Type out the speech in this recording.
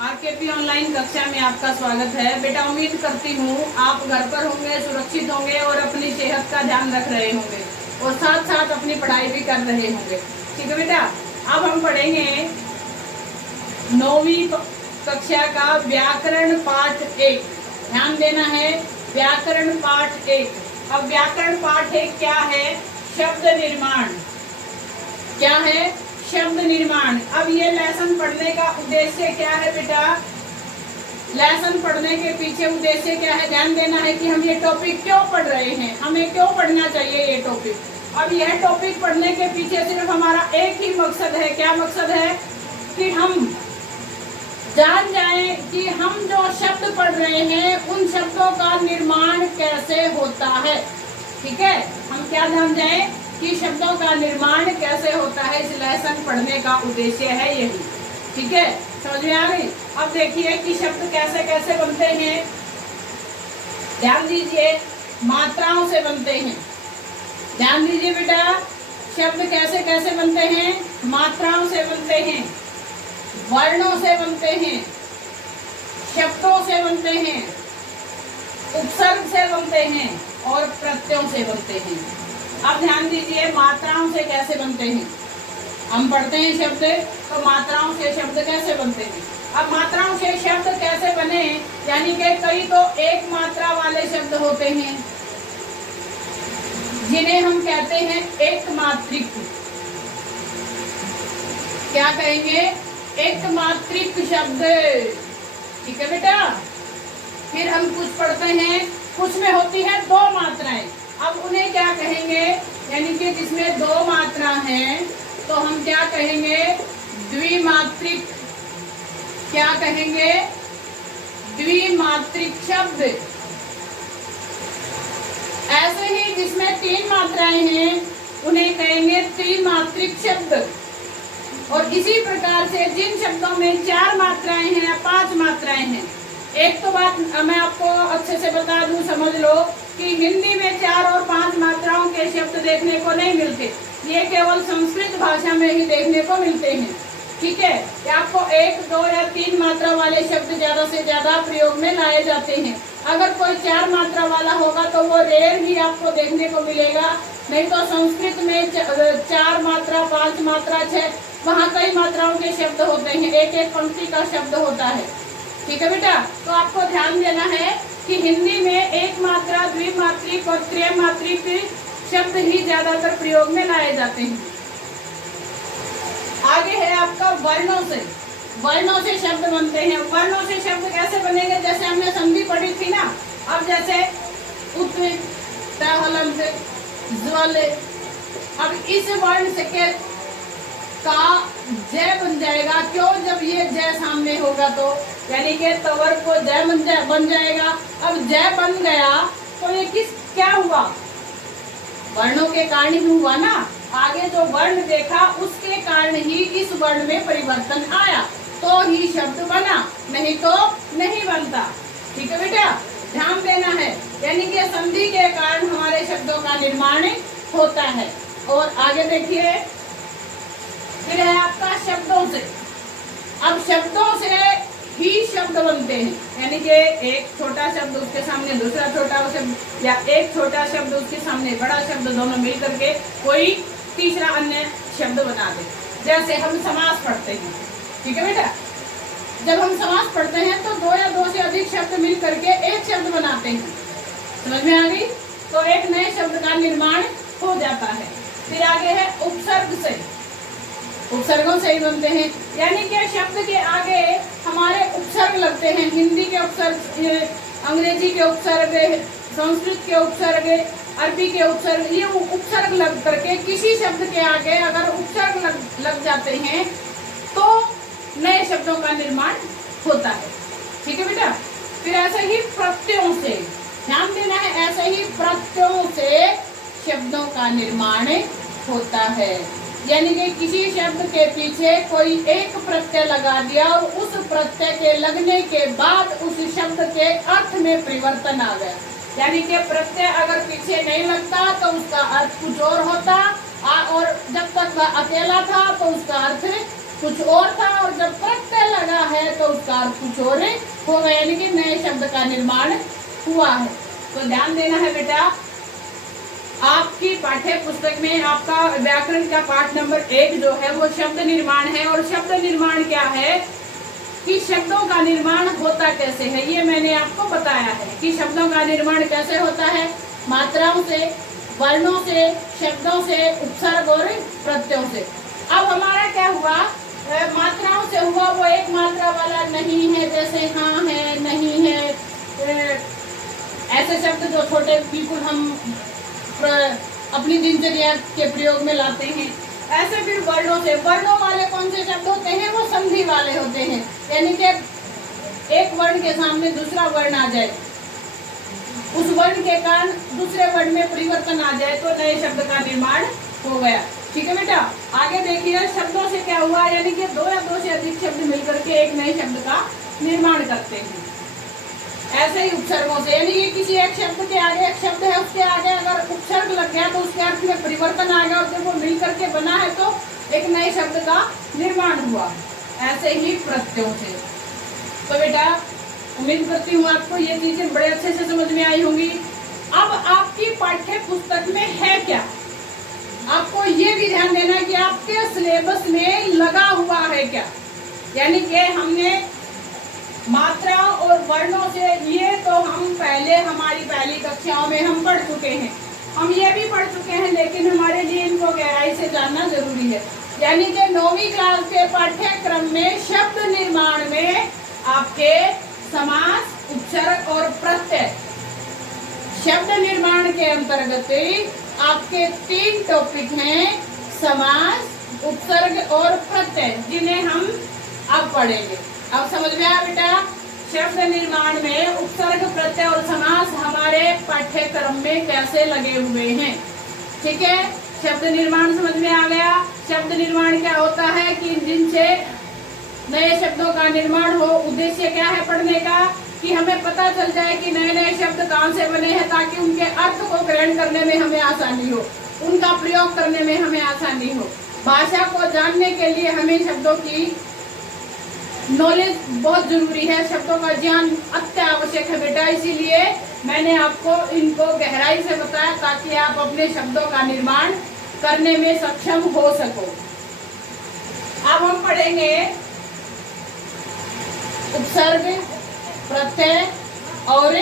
आरकेपी online कक्षा में आपका स्वागत है। बेटा उम्मीद करती हूँ आप घर पर होंगे, सुरक्षित होंगे और अपनी सेहत का ध्यान रख रहे होंगे और साथ साथ अपनी पढ़ाई भी कर रहे होंगे। ठीक है बेटा, अब हम पढ़ेंगे 9वीं कक्षा का व्याकरण पाठ 1। ध्यान देना है, व्याकरण पाठ 1। अब व्याकरण पाठ 1 क्या है? शब्द निर्माण। क्या है? शब्द निर्माण। अब ये लेसन पढ़ने का उद्देश्य क्या है बेटा? लेसन पढ़ने के पीछे उद्देश्य क्या है? ध्यान देना है कि हम ये टॉपिक क्यों पढ़ रहे हैं, हमें क्यों पढ़ना चाहिए ये टॉपिक। अब यह टॉपिक पढ़ने के पीछे सिर्फ हमारा एक ही मकसद है। क्या मकसद है? कि हम जान जाएं कि हम जो शब्द पढ़ रहे हैं उन शब्दों का निर्माण कैसे होता है। ठीक है, हम क्या जान जाएं कि शब्दों का निर्माण कैसे होता है। इस लेसन पढ़ने का उद्देश्य है यही। ठीक है, समझ में आ गई? अब देखिए कि शब्द कैसे कैसे बनते हैं। ध्यान दीजिए, मात्राओं से बनते हैं। ध्यान दीजिए बेटा, शब्द कैसे कैसे बनते हैं? मात्राओं से बनते हैं, वर्णों से बनते हैं, शब्दों से बनते हैं, उपसर्ग से बनते हैं और प्रत्ययों से बनते हैं। अब ध्यान दीजिए, मात्राओं से कैसे बनते हैं। हम पढ़ते हैं शब्द, तो मात्राओं से शब्द कैसे बनते हैं। अब मात्राओं से शब्द कैसे बने, यानी कि कई तो एक मात्रा वाले शब्द होते हैं जिन्हें हम कहते हैं एक मात्रिक। क्या कहेंगे? एक मात्रिक शब्द। ठीक है बेटा। फिर हम कुछ पढ़ते हैं, कुछ में होती है दो मात्राएं। अब उन्हें क्या कहेंगे? यानी कि जिसमें दो मात्रा हैं तो हम क्या कहेंगे? द्विमात्रिक। क्या कहेंगे? द्विमात्रिक शब्द। ऐसे ही जिसमें तीन मात्राएं हैं उन्हें कहेंगे त्रिमात्रिक शब्द। और इसी प्रकार से जिन शब्दों में चार मात्राएं हैं या पांच मात्राएं हैं, एक तो बात मैं आपको अच्छे से बता दूं, समझ लो कि हिंदी में 4 और 5 मात्राओं के शब्द देखने को नहीं मिलते। ये केवल संस्कृत भाषा में ही देखने को मिलते हैं। ठीक है, आपको 1, 2 या 3 मात्रा वाले शब्द ज्यादा से ज्यादा प्रयोग में लाए जाते हैं। अगर कोई 4 मात्रा वाला होगा तो वो रेयर ही आपको देखने को मिलेगा। नहीं तो संस्कृत में 4 मात्रा, 5 मात्रा, 6, वहाँ कई मात्राओं के शब्द होते हैं, एक एक पंक्ति का शब्द होता है। ठीक है बेटा, तो आपको ध्यान देना है कि हिंदी में एक मात्रा, द्विमात्रिक और त्रैमात्रिक शब्द ही ज्यादातर प्रयोग में लाए जाते हैं। आगे है आपका वर्णों से। वर्णों से शब्द बनते हैं। वर्णों से शब्द कैसे बनेंगे? जैसे हमने संधि पढ़ी थी ना। अब जैसे उत, हलंत, ज्वल। अब इस वर्ण से के का जय बन जाएगा। क्यों? जब ये जय सामने होगा तो यानी कि तवर को जय बन जाएगा। अब जय बन गया तो ये क्या हुआ? वर्णों के कारण ही हुआ ना। आगे जो वर्ण देखा उसके कारण ही इस वर्ण में परिवर्तन आया, तो ही शब्द बना, नहीं तो नहीं बनता। ठीक है बेटा, ध्यान देना है। यानी कि संधि के कारण हमारे शब्दों का निर्माण होता है। और आगे देखिए, फिर है आपका शब्दों से। अब शब्दों से ही शब्द बनते हैं, यानी कि एक छोटा शब्द उसके सामने दूसरा छोटा शब्द, या एक छोटा शब्द उसके सामने बड़ा शब्द, दोनों मिलकर के कोई तीसरा अन्य शब्द बना दे। जैसे हम समास पढ़ते हैं। ठीक है बेटा, जब हम समास पढ़ते हैं तो 2 या 2 से अधिक शब्द मिल करके एक शब्द बनाते हैं। समझ में आ गई? तो एक नए शब्द का निर्माण हो जाता है। फिर आगे है उपसर्ग से। उपसर्गों से ही बनते हैं, यानी कि शब्द के आगे हमारे उपसर्ग लगते हैं। हिंदी के उपसर्ग, अंग्रेजी के उपसर्ग, संस्कृत के उपसर्ग, अरबी के उपसर्ग, ये उपसर्ग लग करके किसी शब्द के आगे अगर उपसर्ग लग जाते हैं तो नए शब्दों का निर्माण होता है। ठीक है बेटा। फिर ऐसे ही प्रत्ययों से, ध्यान देना है, ऐसे ही प्रत्ययों से शब्दों का निर्माण होता है। यानी कि किसी शब्द के पीछे कोई एक प्रत्यय लगा दिया और उस प्रत्यय के लगने के बाद उस शब्द के अर्थ में परिवर्तन आ गया। यानी कि प्रत्यय अगर पीछे नहीं लगता तो उसका अर्थ कुछ और होता, और जब तक वह अकेला था तो उसका अर्थ कुछ और था और जब प्रत्यय लगा है तो उसका अर्थ कुछ और हो गया, यानी कि नए शब्द का निर्माण हुआ है। तो ध्यान देना है बेटा, आपकी पाठ्य पुस्तक में आपका व्याकरण का पाठ नंबर 1 जो है वो शब्द निर्माण है। और शब्द निर्माण क्या है कि शब्दों का निर्माण होता कैसे है, ये मैंने आपको बताया है कि शब्दों का निर्माण कैसे होता है। मात्राओं से, वर्णों से, शब्दों से, उपसर्ग और प्रत्ययों से। अब हमारा क्या हुआ, मात्राओं से हुआ वो एक मात्रा वाला नहीं है, जैसे हाँ है, नहीं है, ऐसे शब्द जो छोटे बिल्कुल हम अपनी दिनचर्या के प्रयोग में लाते हैं। ऐसे फिर वर्णों से, वर्णों वाले कौन से शब्द होते हैं, वो संधि वाले होते हैं, यानी कि एक वर्ण के सामने दूसरा वर्ण आ जाए, उस वर्ण के कारण दूसरे वर्ण में परिवर्तन आ जाए तो नए शब्द का निर्माण हो गया। ठीक है बेटा, आगे देखिए शब्दों से क्या हुआ, यानी कि दो या दो से अधिक शब्द मिलकर के एक नए शब्द का निर्माण करते हैं। ऐसे ही उपसर्गों से, यानी कि किसी एक शब्द के आगे एक शब्द है, उसके आगे अगर उपसर्ग लग गया तो उसके अर्थ में परिवर्तन आ गया और जब वो मिल करके बना है तो एक नए शब्द का निर्माण हुआ। ऐसे ही प्रत्ययों से। तो बेटा उम्मीद करती हूँ आपको ये चीजें बड़े अच्छे से समझ में आई होंगी। अब आपकी पाठ्य पुस्तक में है क्या, आपको ये भी ध्यान देना है कि आपके सिलेबस में लगा हुआ है क्या, यानी कि हमने मात्रा और वर्णों से, ये तो हम पहले हमारी पहली कक्षाओं में हम पढ़ चुके हैं, हम ये भी पढ़ चुके हैं, लेकिन हमारे लिए इनको गहराई से जानना जरूरी है। यानी कि 9वीं क्लास के पाठ्यक्रम में शब्द निर्माण में आपके समास, उपसर्ग और प्रत्यय, शब्द निर्माण के अंतर्गत आपके 3 टॉपिक हैं, समास, उपसर्ग और प्रत्यय, जिन्हें हम अब पढ़ेंगे। अब समझ में आया बेटा, शब्द निर्माण में उपसर्ग, प्रत्यय और समास हमारे पाठ्यक्रम में कैसे लगे हुए हैं। ठीक है, शब्द निर्माण समझ में आ गया। शब्द निर्माण क्या होता है कि जिनसे नए शब्दों का निर्माण हो। उद्देश्य क्या है पढ़ने का, कि हमें पता चल जाए कि नए नए शब्द कहाँ से बने हैं, ताकि उनके अर्थ को ग्रहण करने में हमें आसानी हो, उनका प्रयोग करने में हमें आसानी हो। भाषा को जानने के लिए हमें शब्दों की नॉलेज बहुत जरूरी है, शब्दों का ज्ञान अत्य आवश्यक है बेटा। इसीलिए मैंने आपको इनको गहराई से बताया ताकि आप अपने शब्दों का निर्माण करने में सक्षम हो सको। अब हम पढ़ेंगे उपसर्ग, प्रत्यय और